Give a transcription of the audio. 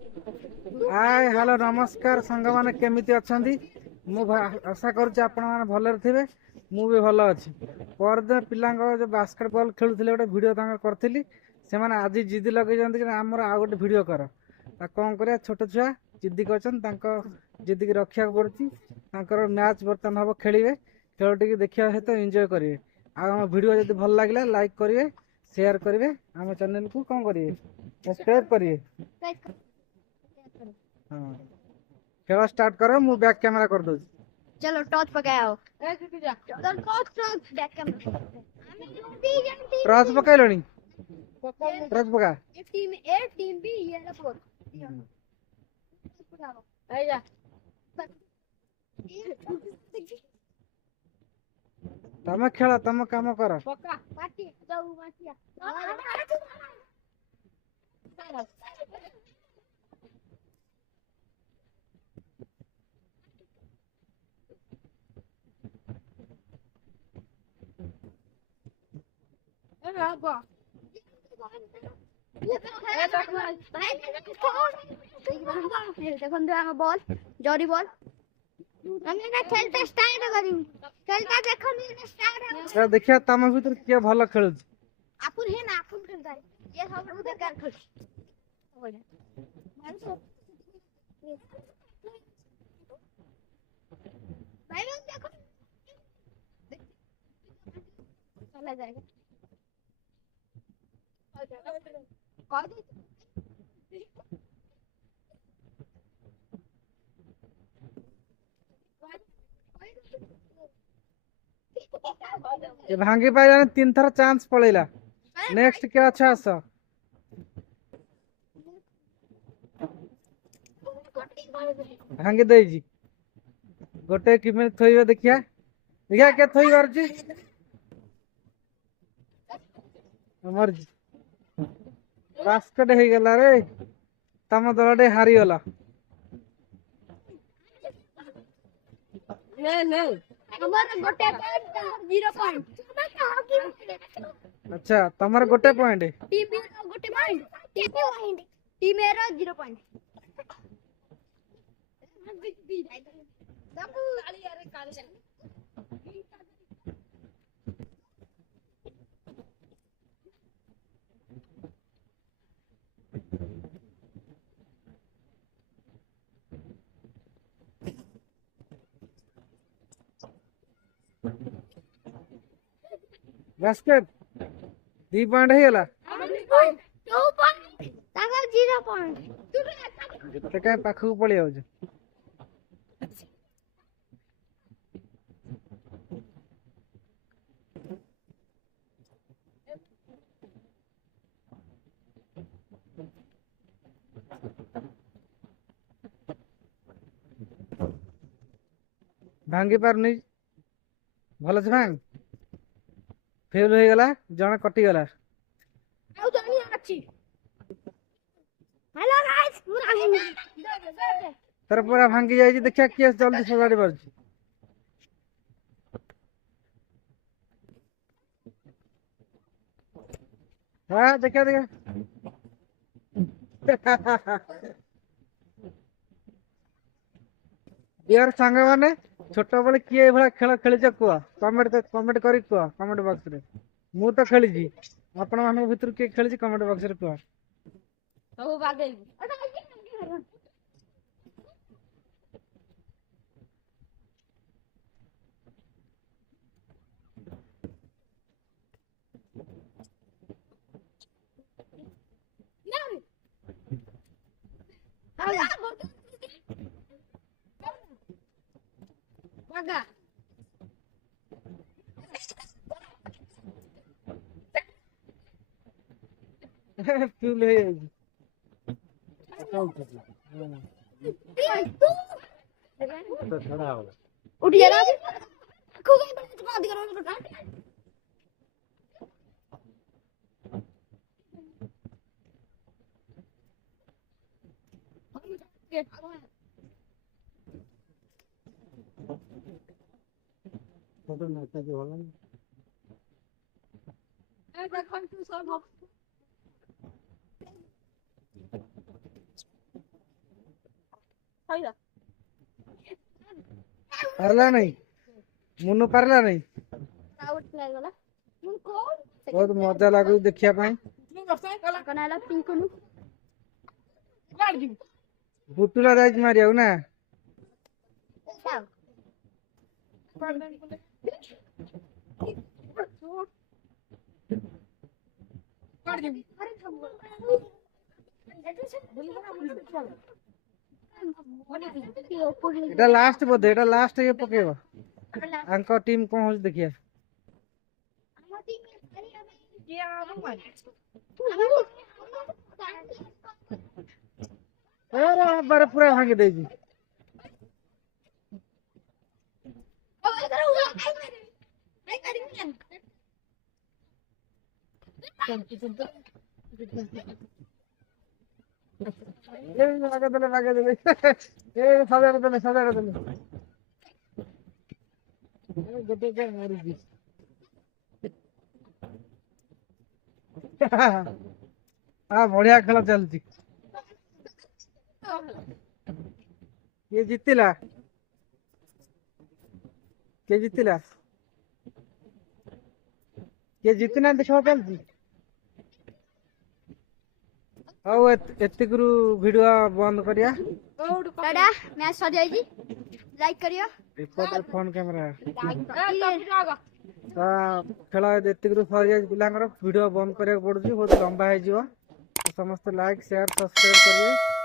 Hi hello नमस्कार सांग माने केमिति अछंती मु आशा करूची आपण माने भलरे थिबे मु भी भल अछि परदे पिलांग जो बास्केटबॉल खेलुथिले गोटे वीडियो तांग करथिली से माने आज जिद लगे जंती कि हमर आ गोटे वीडियो कर ता कोन करिया छोट छुआ जिद्दी करछन तांको जिद्दी की रक्षा करछि तांकर मैच बर्तन हबो खेलिबे खेलटी की देखिया हेतु एन्जॉय करिवे आ हम वीडियो जदी भल लागिला लाइक करिवे शेयर करिवे हम चैनल को कोन करिवे सब्सक्राइब करिवे। हाँ खेल स्टार्ट करो मु बैक कैमरा कर दो। चलो टॉर्च पकाओ चलो टॉर्च बैक कैमरा टॉर्च पकाइलोनी टॉर्च पका टीम ए टीम बी ये लो फोर आई जा तमे खेल तम काम कर पका पार्टी जाऊ माटिया देखो आम बॉल जरी बॉल खेलता स्टार्ट करी खेलता देखो स्टार्ट देखिया तम भीतर के भल खेल आपुन है ना आपुन खेलता है ये सब उधर कर खेल भाई लोग देखो चला जाएगा कौन ये भांगी पाई जाने 3 थर चांस पड़ेला नेक्स्ट क्या अच्छा आस भांगी दे जी गोटे किमे थोइबे देखिया देखिया के थोइ परजी हमर बास्केट हे गेला रे तम दलडे हारी गला ले ले हमारा गोटे पॉइंट 0 पॉइंट अच्छा तमर गोटे पॉइंट टीम बी रो गोटे पॉइंट टीम ए रो 0 पॉइंट दबू काली अरे काली बास्केट 2 पॉइंट हे गेला 2 पॉइंट तागर 0 पॉइंट ते काय पाखु पळि आउ भांगी पारनी भल से भांग फेल हो गला जण कटि गला आउ जानी अछि हेलो गाइस तर पूरा भांगी जाई देखिया केस जल्दी सजाड़ी परछि हां देखिया देखिया यार सांग माने छोट बळे किए भला खेल खेलिछ कुआ कमेंट करी कुआ कमेंट बॉक्स रे मु तो खेली जी आपण मान भीतर के खेली कमेंट बॉक्स रे कुआ सब बागेल Vaga. फूल है उठ जा रहा खो गई बंद करो बेटा फोटो नाचा के होला ऐसा कौन सा सब पारला नहीं मुन्नू पारला नहीं आउट लागला मुन कोण बहुत मजा लागू देखिया पाई कनाला पिंकुनु बुटुला जाइज मारिया ना जाओ এটা লাস্ট বোধ এটা লাস্ট ইয়ে পকেইবা আঙ্ক টিম কোন হচ্ছে দেখিয়া আরে বারে পুরা ভাঙি দেইছি লাগা দিলে এ সাজা করে দিলে গোটে কে মরি দি বঢ়িয়া খেল চালছি କିଏ ଜିତିଲା କିଏ ଜିତିଲା କିଏ ଜିତିନା ଦେଖିବାକୁ ଚାଲିଛି ହଉ ଏତିକିରୁ ଭିଡିଓ ବନ୍ଦ କରିବା टाटा मैच सजाई जी लाइक करियो ଏପଟେ ଫୋନ କ୍ୟାମେରା ତ ଖେଳ ଏତିକିରୁ ସରିଯାଇଛି ପିଲାଙ୍କର ଭିଡିଓ ବନ୍ଦ କରିବାକୁ ପଡୁଛି ବହୁତ ଲମ୍ବା ହେଇଯିବ ସମସ୍ତେ ଲାଇକ୍ ସେୟାର ସବସ୍କ୍ରାଇବ କରିବେ।